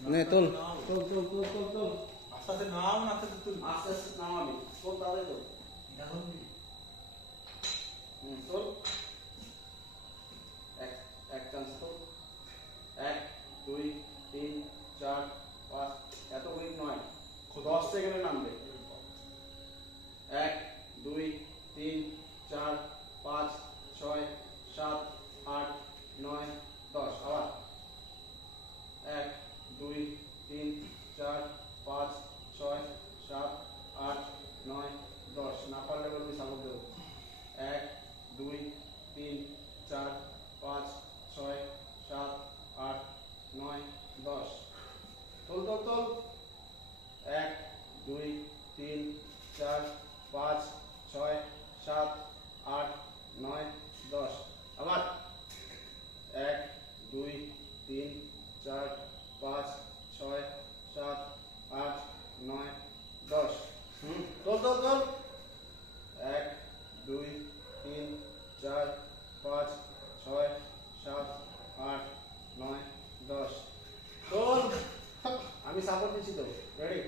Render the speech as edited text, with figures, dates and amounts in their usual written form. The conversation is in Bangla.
নে তোল তোল তোল তোল তোল তোল আস্তে আস্তে নাও না আস্তে আস্তে তুল আস্তে আস্তে নামাবি তোল তাহলে তো তোল এক এক চান্স তোল 1 2 3 4 5 এত উইক নয় 10 সেকেন্ডে নামবে 1 2 3 4 5 6 7 8 9 10 আবার 1 2 3 4 5 6 7 8 9 10 না পারলে বলবি সাপোর্ট দেবো 1 2 3 4 5 6 7 8 9 10 তোল তোল তোল 1 2 3 4 5 6 7 8 9 10 আবার 1 2 3 4 5 6 7 8 9 10 তোল তোল তোল 1 2 3 4 5 6 7 8 9 10 তোল আমি সাপোর্ট দিচ্ছি তো রেডি